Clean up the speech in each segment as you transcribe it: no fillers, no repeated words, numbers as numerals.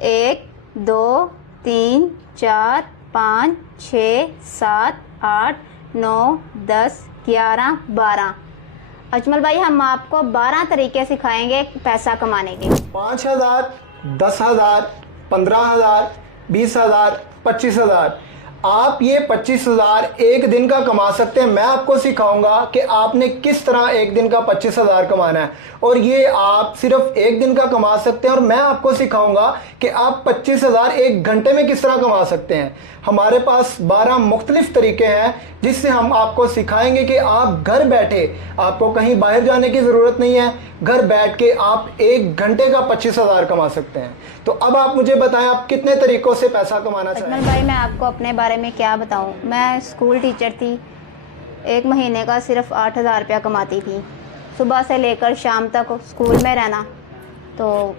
1 2 3 4 5 6 7 8 9 10 11 12। अजमल भाई, हम आपको 12 तरीके सिखाएंगे पैसा कमाने के। 5,000, 10,000, 15,000, 20,000, 25,000। आप ये 25,000 एक दिन का कमा सकते हैं। मैं आपको सिखाऊंगा कि आपने किस तरह एक दिन का 25,000 कमाना है, और ये आप सिर्फ एक दिन का कमा सकते हैं। और मैं आपको सिखाऊंगा कि आप 25,000 एक घंटे में किस तरह कमा सकते हैं। हमारे पास 12 मुख्तलिफ तरीके हैं जिससे हम आपको सिखाएंगे कि आप घर बैठे, आपको कहीं बाहर जाने की ज़रूरत नहीं है, घर बैठ के आप एक घंटे का 25,000 कमा सकते हैं। तो अब आप मुझे बताएं, आप कितने तरीकों से पैसा कमाना चाहते हैं। अजमल भाई, मैं आपको अपने बारे में क्या बताऊं। मैं स्कूल टीचर थी, एक महीने का सिर्फ 8,000 रुपया कमाती थी। सुबह से लेकर शाम तक स्कूल में रहना, तो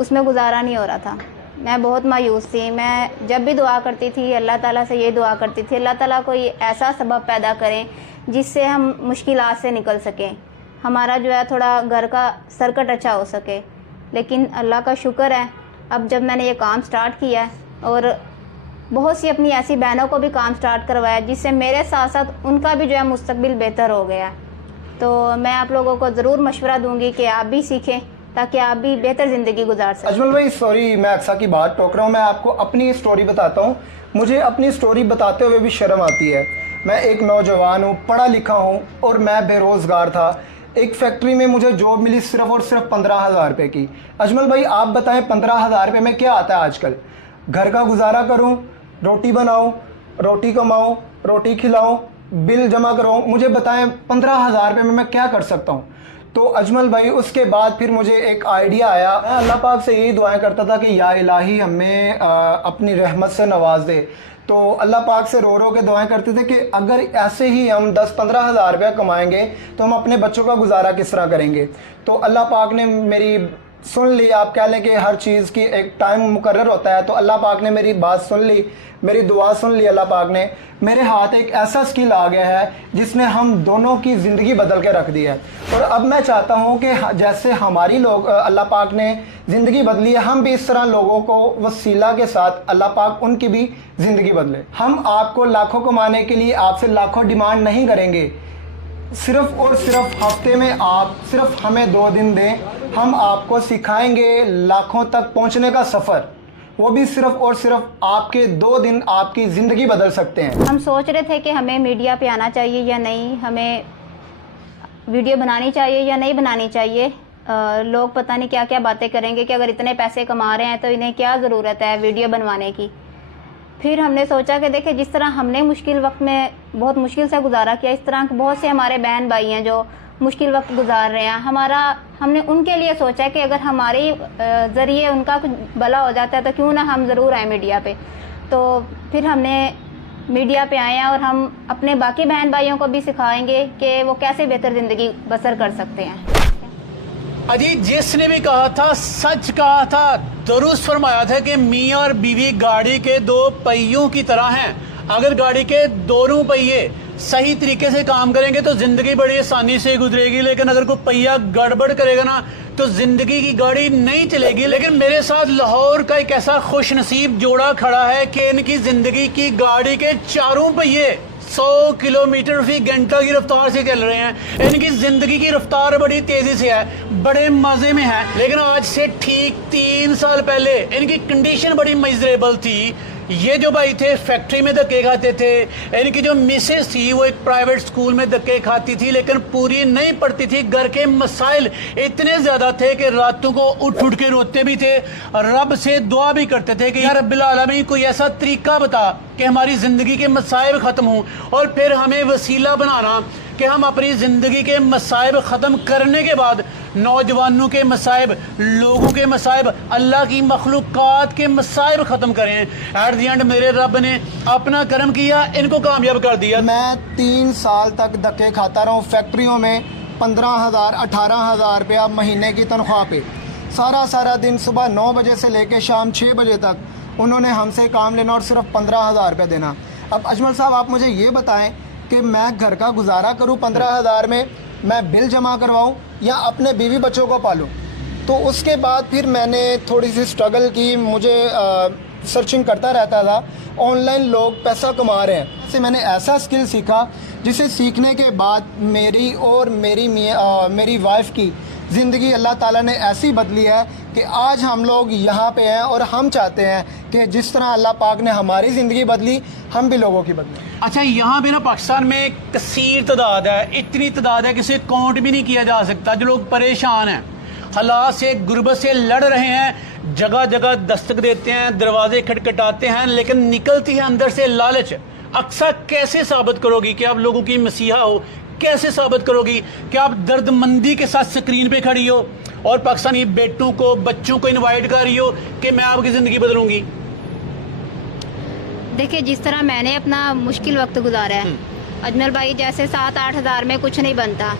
उसमें गुजारा नहीं हो रहा था। मैं बहुत मायूस थी। मैं जब भी दुआ करती थी, अल्लाह ताला से ये दुआ करती थी, अल्लाह ताला कोई ऐसा सबब पैदा करें जिससे हम मुश्किलात से निकल सकें, हमारा जो है थोड़ा घर का सर्कट अच्छा हो सके। लेकिन अल्लाह का शुक्र है, अब जब मैंने ये काम स्टार्ट किया है और बहुत सी अपनी ऐसी बहनों को भी काम स्टार्ट करवाया, जिससे मेरे साथ साथ उनका भी जो है मुस्तकबिल बेहतर हो गया। तो मैं आप लोगों को ज़रूर मशवरा दूंगी कि आप भी सीखें ताकि आप भी बेहतर ज़िंदगी गुजार सकें। अजमल भाई, सॉरी मैं अक्सा की बात टोक रहा हूँ। मैं आपको अपनी स्टोरी बताता हूँ। मुझे अपनी स्टोरी बताते हुए भी शर्म आती है। मैं एक नौजवान हूँ, पढ़ा लिखा हूँ, और मैं बेरोज़गार था। एक फैक्ट्री में मुझे जॉब मिली सिर्फ और सिर्फ 15,000 रुपये की। अजमल भाई, आप बताएं 15,000 रुपये में क्या आता है आजकल। घर का गुजारा करूं, रोटी बनाऊं, रोटी कमाऊं, रोटी खिलाऊं, बिल जमा कराऊं, मुझे बताएं 15,000 रुपये में मैं क्या कर सकता हूं। तो अजमल भाई, उसके बाद फिर मुझे एक आइडिया आया। मैं अल्लाह पाक से यही दुआएं करता था कि या इलाही हमें अपनी रहमत से नवाज दे। तो अल्लाह पाक से रो रो के दुआएं करते थे कि अगर ऐसे ही हम 10-15 हज़ार रुपया कमाएंगे तो हम अपने बच्चों का गुजारा किस तरह करेंगे। तो अल्लाह पाक ने मेरी सुन ली। आप कह लें कि हर चीज़ की एक टाइम मुकर्रर होता है। तो अल्लाह पाक ने मेरी बात सुन ली, मेरी दुआ सुन ली। अल्लाह पाक ने मेरे हाथ एक ऐसा स्किल आ गया है जिसने हम दोनों की ज़िंदगी बदल के रख दी है। और अब मैं चाहता हूँ कि जैसे हमारी लोग अल्लाह पाक ने ज़िंदगी बदली है, हम भी इस तरह लोगों को वसीला के साथ अल्लाह पाक उनकी भी ज़िंदगी बदले। हम आपको लाखों कमाने के लिए आपसे लाखों डिमांड नहीं करेंगे। सिर्फ और सिर्फ हफ्ते में आप सिर्फ हमें 2 दिन दें, हम आपको सिखाएंगे लाखों तक पहुंचने का सफ़र। वो भी सिर्फ और सिर्फ आपके 2 दिन आपकी ज़िंदगी बदल सकते हैं। हम सोच रहे थे कि हमें मीडिया पे आना चाहिए या नहीं, हमें वीडियो बनानी चाहिए या नहीं बनानी चाहिए। लोग पता नहीं क्या क्या बातें करेंगे कि अगर इतने पैसे कमा रहे हैं तो इन्हें क्या ज़रूरत है वीडियो बनवाने की। फिर हमने सोचा कि देखिए, जिस तरह हमने मुश्किल वक्त में बहुत मुश्किल से गुजारा किया, इस तरह बहुत से हमारे बहन भाई हैं जो मुश्किल वक्त गुजार रहे हैं। हमने उनके लिए सोचा है कि अगर हमारे ज़रिए उनका कुछ भला हो जाता है तो क्यों ना हम ज़रूर आए मीडिया पे। तो फिर हमने मीडिया पे आए हैं और हम अपने बाकी बहन भाइयों को भी सिखाएंगे कि वो कैसे बेहतर ज़िंदगी बसर कर सकते हैं। अजी, जिसने भी कहा था सच कहा था, दुरुस्त फरमाया था कि मियाँ और बीवी गाड़ी के 2 पहियों की तरह हैं। अगर गाड़ी के दोनों पहिए सही तरीके से काम करेंगे तो जिंदगी बड़ी आसानी से गुजरेगी, लेकिन अगर कोई पहिया गड़बड़ करेगा ना तो जिंदगी की गाड़ी नहीं चलेगी। लेकिन मेरे साथ लाहौर का एक ऐसा खुश नसीब जोड़ा खड़ा है कि इनकी जिंदगी की गाड़ी के 4 पहिए 100 किलोमीटर फी घंटा की रफ्तार से चल रहे हैं। इनकी जिंदगी की रफ्तार बड़ी तेजी से है, बड़े मजे में है। लेकिन आज से ठीक 3 साल पहले इनकी कंडीशन बड़ी मिजरेबल थी। ये जो भाई थे फैक्ट्री में धक्के खाते थे। इनकी जो मिसेस थी वो एक प्राइवेट स्कूल में धक्के खाती थी, लेकिन पूरी नहीं पढ़ती थी। घर के मसाइल इतने ज्यादा थे कि रातों को उठ उठ के रोते भी थे और रब से दुआ भी करते थे कि यार रब्बिल आलमीन कोई ऐसा तरीका बता कि हमारी जिंदगी के मसाइब खत्म हों, और फिर हमें वसीला बनाना कि हम अपनी ज़िंदगी के मसाइब ख़त्म करने के बाद नौजवानों के मसाइब, लोगों के मसाइब, अल्लाह की मखलूक़ात के मसाइब ख़त्म करें। एट दी एंड मेरे रब ने अपना करम किया, इनको कामयाब कर दिया। मैं 3 साल तक धक्के खाता रहा हूँ फैक्ट्रियों में। 15,000 18,000 रुपया महीने की तनख्वाह पे सारा दिन सुबह 9 बजे से लेकर शाम 6 बजे तक उन्होंने हमसे काम लेना और सिर्फ 15,000 रुपये देना। अब अजमल साहब, आप मुझे ये बताएं कि मैं घर का गुजारा करूं 15,000 में, मैं बिल जमा करवाऊं या अपने बीवी बच्चों को पालूं। तो उसके बाद फिर मैंने थोड़ी सी स्ट्रगल की, मुझे सर्चिंग करता रहता था, ऑनलाइन लोग पैसा कमा रहे हैं। से मैंने ऐसा स्किल सीखा जिसे सीखने के बाद मेरी और मेरी वाइफ की ज़िंदगी अल्लाह ताला ने ऐसी बदली है कि आज हम लोग यहाँ पे हैं और हम चाहते हैं कि जिस तरह अल्लाह पाक ने हमारी ज़िंदगी बदली, हम भी लोगों की बदली। अच्छा, यहाँ पे ना पाकिस्तान में कसीर तादाद है, इतनी तादाद है कि इसे काउंट भी नहीं किया जा सकता, जो लोग परेशान हैं, हालात से, गुर्बत से लड़ रहे हैं, जगह जगह दस्तक देते हैं, दरवाजे खटखटाते हैं, लेकिन निकलती है अंदर से लालच। अक्सर कैसे साबित करोगी कि आप लोगों की मसीहा हो? कैसे साबित करोगी कि आप दर्दमंदी के साथ स्क्रीन पे खड़ी हो और पाकिस्तानी बेटों को, बच्चों को इनवाइट कर रही हो कि मैं आपकी ज़िंदगी बदलूंगी? देखिए, जिस तरह मैंने अपना मुश्किल वक्त गुजारा है, अजमल भाई, जैसे 7-8 हज़ार में कुछ नहीं बनता।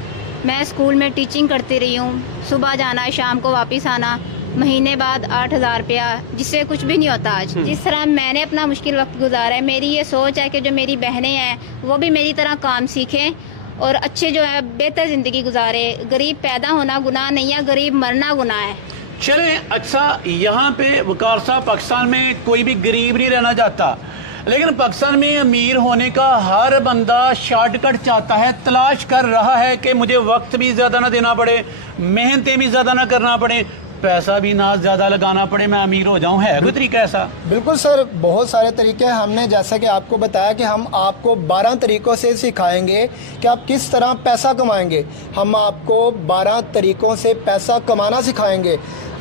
मैं स्कूल में टीचिंग करती रही हूँ, सुबह जाना, शाम को वापस आना, महीने बाद 8,000 रुपया, जिससे कुछ भी नहीं होता आज। जिस तरह मैंने अपना मुश्किल वक्त गुजारा है, मेरी ये सोच है कि जो मेरी बहनें हैं वो भी मेरी तरह काम सीखें और अच्छे जो है बेहतर ज़िंदगी गुजारे। गरीब पैदा होना गुनाह नहीं है, गरीब मरना गुनाह है। चलें, अच्छा, यहाँ पे वकार साहब, पाकिस्तान में कोई भी गरीब नहीं रहना चाहता, लेकिन पाकिस्तान में अमीर होने का हर बंदा शॉर्टकट चाहता है, तलाश कर रहा है कि मुझे वक्त भी ज़्यादा ना देना पड़े, मेहनतें भी ज़्यादा ना करना पड़े, पैसा भी ना ज़्यादा लगाना पड़े, मैं अमीर हो जाऊं। है कोई तरीका ऐसा? बिल्कुल सर, बहुत सारे तरीके हैं। हमने जैसा कि आपको बताया कि हम आपको 12 तरीक़ों से सिखाएंगे कि आप किस तरह पैसा कमाएंगे। हम आपको 12 तरीक़ों से पैसा कमाना सिखाएंगे।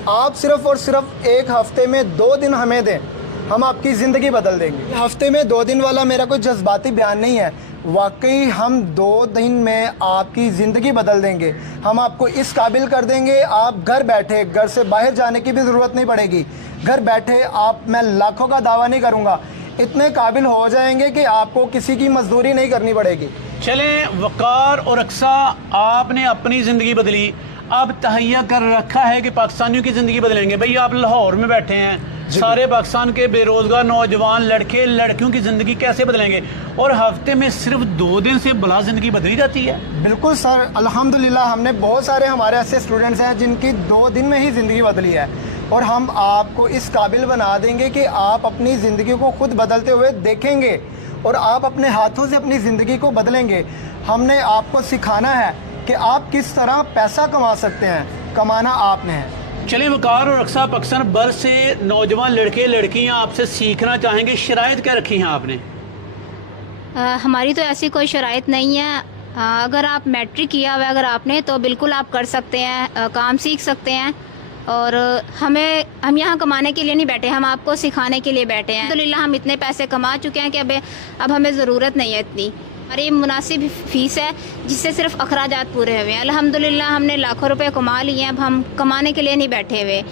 आप सिर्फ़ और सिर्फ एक हफ़्ते में 2 दिन हमें दें, हम आपकी ज़िंदगी बदल देंगे। हफ्ते में 2 दिन वाला मेरा कोई जज्बाती बयान नहीं है, वाकई हम 2 दिन में आपकी ज़िंदगी बदल देंगे। हम आपको इस काबिल कर देंगे, आप घर बैठे, घर से बाहर जाने की भी ज़रूरत नहीं पड़ेगी। घर बैठे आप, मैं लाखों का दावा नहीं करूँगा, इतने काबिल हो जाएंगे कि आपको किसी की मजदूरी नहीं करनी पड़ेगी। चलें, वकार और अक्सा, आपने अपनी ज़िंदगी बदली, अब तहैया कर रखा है कि पाकिस्तानियों की ज़िंदगी बदलेंगे। भाई, आप लाहौर में बैठे हैं, सारे पाकिस्तान के बेरोज़गार नौजवान लड़के लड़कियों की ज़िंदगी कैसे बदलेंगे? और हफ्ते में सिर्फ 2 दिन से भला ज़िंदगी बदली जाती है। बिल्कुल सर, अल्हम्दुलिल्लाह, हमने बहुत सारे हमारे ऐसे स्टूडेंट्स हैं जिनकी 2 दिन में ही ज़िंदगी बदली है। और हम आपको इस काबिल बना देंगे कि आप अपनी ज़िंदगी को खुद बदलते हुए देखेंगे और आप अपने हाथों से अपनी ज़िंदगी को बदलेंगे। हमने आपको सिखाना है कि आप किस तरह पैसा कमा सकते हैं, कमाना आपने है। चलें, वकार और अक्सा, पाकिस्तान भर से नौजवान लड़के लड़कियां आपसे सीखना चाहेंगे, शराइत क्या रखी हैं आपने? हमारी तो ऐसी कोई शराइत नहीं है। अगर आप मैट्रिक किया हुआ अगर आपने, तो बिल्कुल आप कर सकते हैं, काम सीख सकते हैं। और हम यहाँ कमाने के लिए नहीं बैठे, हम आपको सिखाने के लिए बैठे हैं। अल्हम्दुलिल्लाह हम इतने पैसे कमा चुके हैं कि अब हमें ज़रूरत नहीं है इतनी। हमारी मुनासिब फ़ीस है जिससे सिर्फ अखराजात पूरे हुए हैं। अल्हम्दुलिल्लाह हमने लाखों रुपए कमा लिए हैं, अब हम कमाने के लिए नहीं बैठे हुए।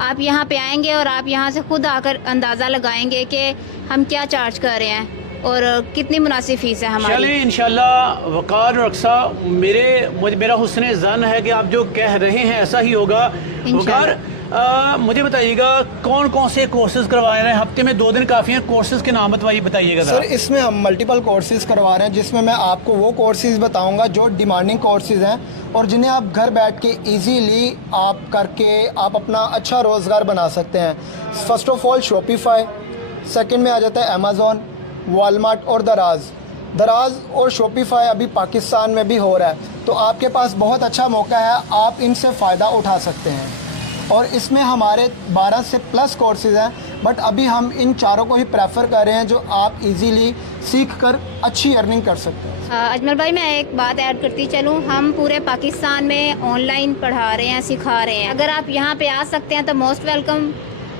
आप यहाँ पे आएंगे और आप यहाँ से खुद आकर अंदाज़ा लगाएंगे कि हम क्या चार्ज कर रहे हैं और कितनी मुनासिब फ़ीस है हमारी। चलिए, इंशाल्लाह वकार और अक्सा, मेरा हुस्न ज़न है कि आप जो कह रहे हैं ऐसा ही होगा। वकार, मुझे बताइएगा कौन कौन से कोर्सेज करवा रहे हैं? हफ्ते में 2 दिन काफ़ी हैं, कोर्सेज के नाम बताइएगा सर। इसमें हम मल्टीपल कोर्सेज करवा रहे हैं, जिसमें मैं आपको वो कोर्सेज बताऊंगा जो डिमांडिंग कोर्सेज हैं और जिन्हें आप घर बैठ के इजीली आप करके आप अपना अच्छा रोज़गार बना सकते हैं। First of all Shopify, second में आ जाता है अमेज़ॉन, वॉलमार्ट और दराज और शॉपिफाई अभी पाकिस्तान में भी हो रहा है, तो आपके पास बहुत अच्छा मौका है, आप इनसे फ़ायदा उठा सकते हैं। और इसमें हमारे 12 से प्लस कोर्सेज हैं, बट अभी हम इन चारों को ही प्रेफर कर रहे हैं जो आप इजीली सीख कर अच्छी अर्निंग कर सकते हैं। अजमल भाई, मैं एक बात ऐड करती चलूँ, हम पूरे पाकिस्तान में ऑनलाइन पढ़ा रहे हैं, सिखा रहे हैं। अगर आप यहाँ पे आ सकते हैं तो मोस्ट वेलकम,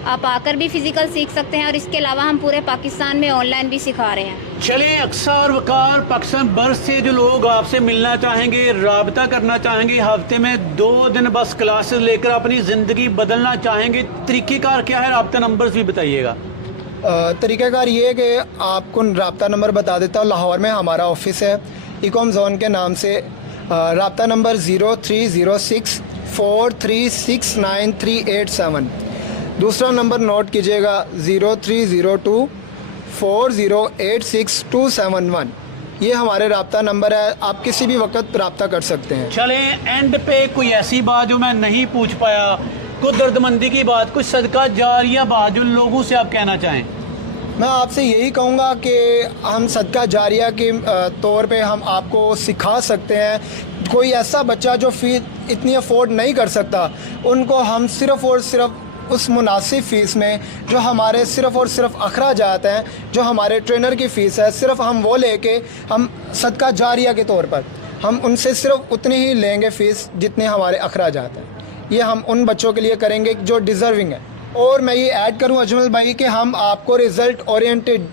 आप आकर भी फिजिकल सीख सकते हैं और इसके अलावा हम पूरे पाकिस्तान में ऑनलाइन भी सिखा रहे हैं। चलिए, अक्सा और वकार, पाकिस्तान भर से जो लोग आपसे मिलना चाहेंगे, राब्ता करना चाहेंगे, हफ्ते में 2 दिन बस क्लासेस लेकर अपनी ज़िंदगी बदलना चाहेंगे, तरीक़ेकार क्या है? राब्ता नंबर्स भी बताइएगा। तरीक़ाकार ये है कि आपको राब्ता नंबर बता देता हूँ। लाहौर में हमारा ऑफिस है, इकॉम जोन के नाम से। राब्ता नंबर 0306 4369387। दूसरा नंबर नोट कीजिएगा 0302 4086271। ये हमारे राब्ता नंबर है, आप किसी भी वक्त राब्ता कर सकते हैं। चलें, एंड पे कोई ऐसी बात जो मैं नहीं पूछ पाया कुछ दर्दमंदी की बात, कुछ सदका जारिया बात जो लोगों से आप कहना चाहें? मैं आपसे यही कहूँगा कि हम सदका जारिया के तौर पे हम आपको सिखा सकते हैं। कोई ऐसा बच्चा जो फ़ीस इतनी अफोर्ड नहीं कर सकता, उनको हम सिर्फ़ और सिर्फ उस मुनासिब फ़ीस में जो हमारे सिर्फ़ और सिर्फ अखराजात हैं, जो हमारे ट्रेनर की फ़ीस है, सिर्फ़ हम वो लेके हम सदका जारिया के तौर पर हम उनसे सिर्फ उतनी ही लेंगे फ़ीस जितने हमारे अखराजात हैं। ये हम उन बच्चों के लिए करेंगे जो डिज़र्विंग है। और मैं ये ऐड करूं अजमल भाई कि हम आपको रिज़ल्ट ओरिएंटेड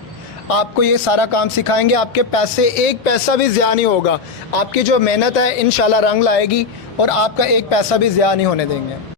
आपको ये सारा काम सिखाएंगे। आपके पैसे एक पैसा भी ज़िया नहीं होगा। आपकी जो मेहनत है इंशाल्लाह रंग लाएगी और आपका एक पैसा भी ज़िया नहीं होने देंगे।